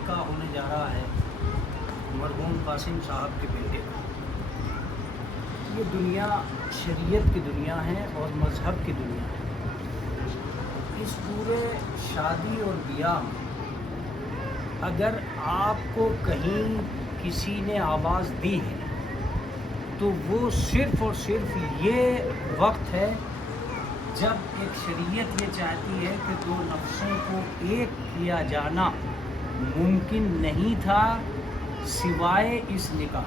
نکاح ہونے جا رہا ہے مرحوم قاسم صاحب کے بیٹے کا۔ یہ دنیا شریعت کی دنیا ہے اور مذہب کی دنیا ہے۔ اس پورے شادی اور بیاہ میں اگر آپ کو کہیں کسی نے آواز دی ہے تو وہ صرف اور صرف یہ وقت ہے جب ایک شریعت یہ چاہتی ہے کہ دو نفسوں کو ایک کیا جانا ممکن نہیں تھا سوائے اس نکاح۔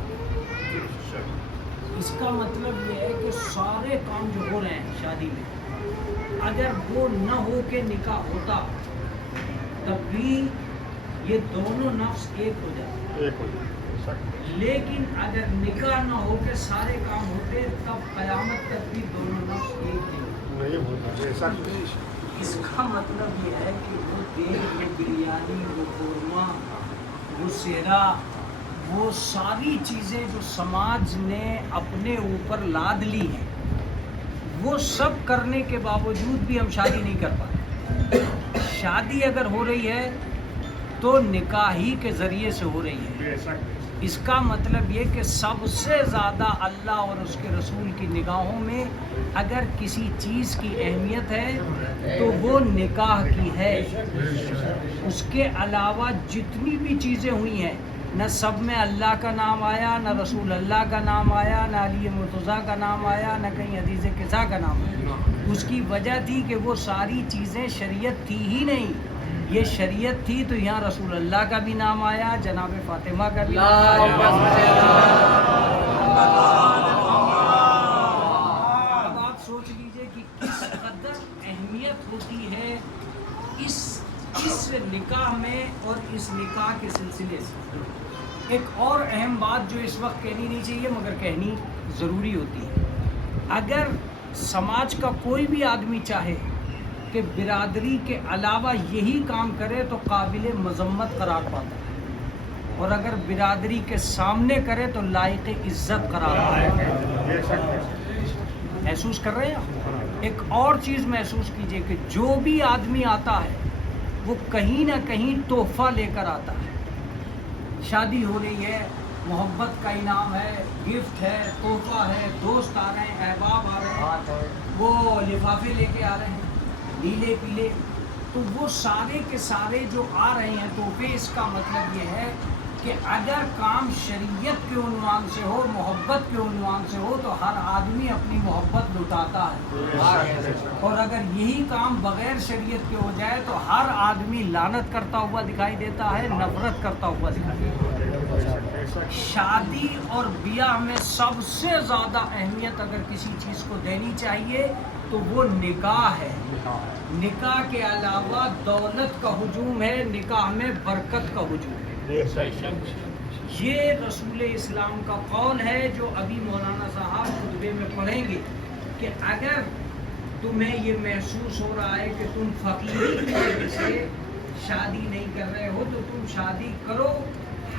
اس کا مطلب یہ ہے کہ سارے کام جو ہو رہے ہیں شادی میں اگر وہ نہ ہو کے نکاح ہوتا تب بھی یہ دونوں نفس ایک ہو جاتے، لیکن اگر نکاح نہ ہو کے سارے کام ہوتے تب قیامت تک بھی دونوں نفس ایک نہیں ہوتے۔ اس کا مطلب یہ ہے کہ وہ دیگ، وہ بریانی، وہ قورمہ، وہ سہرا، وہ ساری چیزیں جو سماج نے اپنے اوپر لاد لی ہیں وہ سب کرنے کے باوجود بھی ہم شادی نہیں کر پاتے۔ شادی اگر ہو رہی ہے تو نکاح ہی کے ذریعے سے ہو رہی ہے۔ اس کا مطلب یہ کہ سب سے زیادہ اللہ اور اس کے رسول کی نگاہوں میں اگر کسی چیز کی اہمیت ہے تو وہ نکاح کی ہے۔ اس کے علاوہ جتنی بھی چیزیں ہوئی ہیں نہ سب میں اللہ کا نام آیا، نہ رسول اللہ کا نام آیا، نہ علی مرتضیٰ کا نام آیا، نہ کہیں حدیث قصہ کا نام آیا۔ اس کی وجہ تھی کہ وہ ساری چیزیں شریعت تھی ہی نہیں۔ یہ شریعت تھی تو یہاں رسول اللہ کا بھی نام آیا، جناب فاطمہ کا بھی نام آیا۔ اب آپ سوچ لیجئے کہ کس قدر اہمیت ہوتی ہے اس نکاح میں اور اس نکاح کے سلسلے سے۔ ایک اور اہم بات جو اس وقت کہنی نہیں چاہیے مگر کہنی ضروری ہوتی ہے، اگر سماج کا کوئی بھی آدمی چاہے کہ برادری کے علاوہ یہی کام کرے تو قابل مذمت قرار پاتا ہے، اور اگر برادری کے سامنے کرے تو لائق عزت قرار پاتا ہے۔ محسوس کر رہے ہیں آپ؟ ایک اور چیز محسوس کیجئے کہ جو بھی آدمی آتا ہے وہ کہیں نہ کہیں تحفہ لے کر آتا ہے۔ شادی ہو رہی ہے، محبت کا انعام ہے، گفٹ ہے، تحفہ ہے، دوست آ رہے ہیں، احباب آ رہے ہیں، وہ لفافے لے کے آ رہے ہیں نیلے پیلے، تو وہ سارے کے سارے جو آ رہے ہیں تحفے، اس کا مطلب یہ ہے کہ اگر کام شریعت کے عنوان سے ہو، محبت کے عنوان سے ہو تو ہر آدمی اپنی محبت لٹاتا ہے، اور اگر یہی کام بغیر شریعت کے ہو جائے تو ہر آدمی لعنت کرتا ہوا دکھائی دیتا ہے، نفرت کرتا ہوا دکھائی دیتا ہے۔ شادی اور بیاہ میں سب سے زیادہ اہمیت اگر کسی چیز کو دینی چاہیے تو وہ نکاح ہے۔ نکاح کے علاوہ دولت کا ہجوم ہے، نکاح میں برکت کا ہجوم ہے۔ یہ رسول اسلام کا قول ہے جو ابھی مولانا صاحب خطبے میں پڑھیں گے کہ اگر تمہیں یہ محسوس ہو رہا ہے کہ تم فقیری کی وجہ سے شادی نہیں کر رہے ہو تو تم شادی کرو،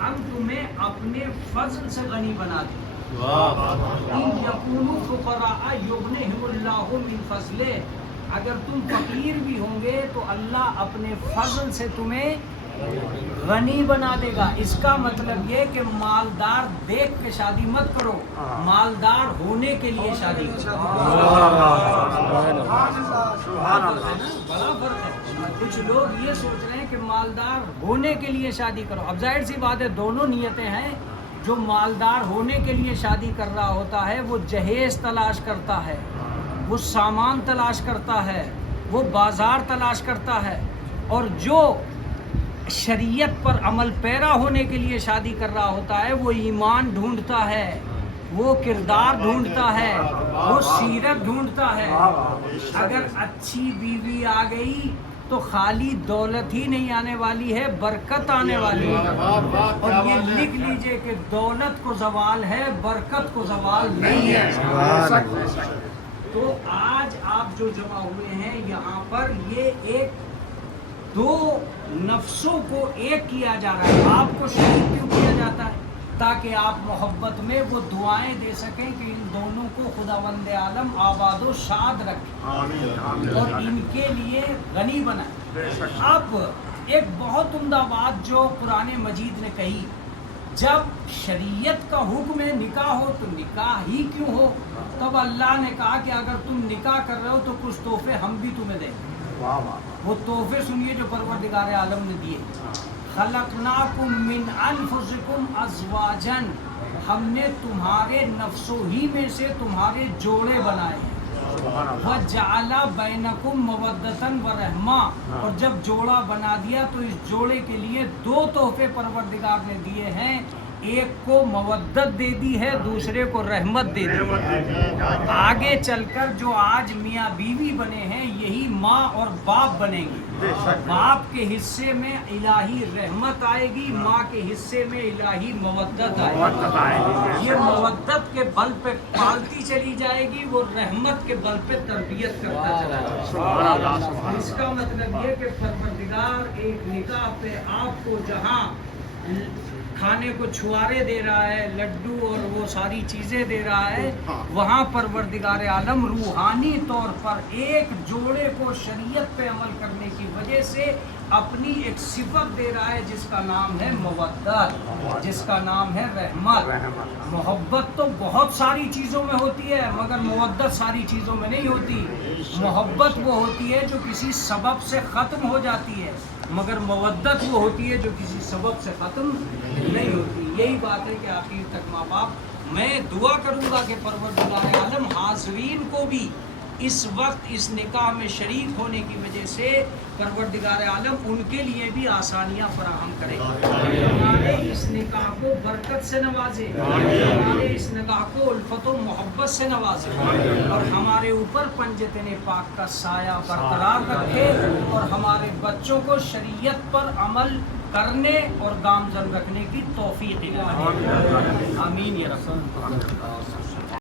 ہم تمہیں اپنے فضل سے غنی بنا دیں۔ ان یکونوا فقراء یغنہم اللہ من فضلہ، اگر تم فقیر بھی ہوں گے تو اللہ اپنے فضل سے تمہیں غنی بنا دے گا۔ اس کا مطلب یہ کہ مالدار دیکھ کے شادی مت کرو، مالدار ہونے کے لیے شادی کرو۔ بڑا فرق ہے۔ کچھ لوگ یہ سوچ رہے ہیں کہ مالدار ہونے کے لیے شادی کرو، اب ظاہر سی بات ہے دونوں نیتیں ہیں۔ جو مالدار ہونے کے لیے شادی کر رہا ہوتا ہے وہ جہیز تلاش کرتا ہے، وہ سامان تلاش کرتا ہے، وہ بازار تلاش کرتا ہے، اور جو شریعت پر عمل پیرا ہونے کے لیے شادی کر رہا ہوتا ہے وہ ایمان ڈھونڈتا ہے، وہ کردار ڈھونڈتا ہے، وہ سیرت ڈھونڈتا ہے۔ اگر اچھی بیوی آ گئی تو خالی دولت ہی نہیں آنے والی ہے، برکت آنے والی ہے۔ اور یہ لکھ لیجئے کہ دولت کو زوال ہے، برکت کو زوال نہیں ہے۔ تو آج آپ جو جمع ہوئے ہیں یہاں پر، یہ ایک دو نفسوں کو ایک کیا جا رہا ہے۔ آپ کو شریک کیوں کیا جاتا ہے؟ تاکہ آپ محبت میں وہ دعائیں دے سکیں کہ ان دونوں کو خداوند عالم آباد و شاد رکھے اور ان کے لیے غنی بنائے۔ اب ایک بہت عمدہ بات جو قرآن مجید نے کہی، جب شریعت کا حکم ہے نکاح ہو تو نکاح ہی کیوں ہو، تب اللہ نے کہا کہ اگر تم نکاح کر رہے ہو تو کچھ تحفے ہم بھی تمہیں دیں گے۔ وہ تحفے سنیے جو پروردگار عالم نے دیے۔ خلقناکم من انفسکم ازواجا، ہم نے تمہارے نفسوں ہی میں سے تمہارے جوڑے بنائے ہیں۔ وَجَعَلَ بَيْنَكُمْ مَوَدَّةً وَرَحْمَةً، اور جب جوڑا بنا دیا تو اس جوڑے کے لیے دو تحفے پروردگار نے دیے ہیں، ایک کو مودت دے دی ہے، دوسرے کو رحمت دے دی ہے۔ آگے چل کر جو آج میاں بیوی بنے ہیں یہی ماں اور باپ بنیں گے۔ باپ کے حصے میں الہی رحمت آئے گی، ماں کے حصے میں الہی مودت آئے گی۔ یہ مودت کے بل پہ پالتی چلی جائے گی، وہ رحمت کے بل پہ تربیت کرتا چلا جائے گا۔ اس کا مطلب یہ کہ پروردگار ایک نکاح پہ آپ کو جہاں کھانے کو چھوارے دے رہا ہے، لڈو اور وہ ساری چیزیں دے رہا ہے، وہاں پروردگار عالم روحانی طور پر ایک جوڑے کو شریعت پہ عمل کرنے کی وجہ سے اپنی ایک صفت دے رہا ہے جس کا نام ہے مودت، جس کا نام ہے رحمت۔ محبت تو بہت ساری چیزوں میں ہوتی ہے مگر مودت ساری چیزوں میں نہیں ہوتی۔ محبت وہ ہوتی ہے جو کسی سبب سے ختم ہو جاتی ہے، مگر مودت وہ ہوتی ہے جو کسی سبب سے ختم نہیں ہوتی۔ یہی بات ہے کہ آخر تک ماں باپ، میں دعا کروں گا کہ پروردگار عالم حاضرین کو بھی اس وقت اس نکاح میں شریک ہونے کی وجہ سے پروردگار عالم ان کے لیے بھی آسانیاں فراہم کرے، ہمارے اس نکاح کو برکت سے نوازے، ہمارے اس نکاح کو الفت و محبت سے نوازے، اور ہمارے اوپر پنجتن پاک کا سایہ برقرار رکھے، اور ہمارے بچوں کو شریعت پر عمل کرنے اور گامزن رکھنے کی توفیق دے۔ آمین یا رب۔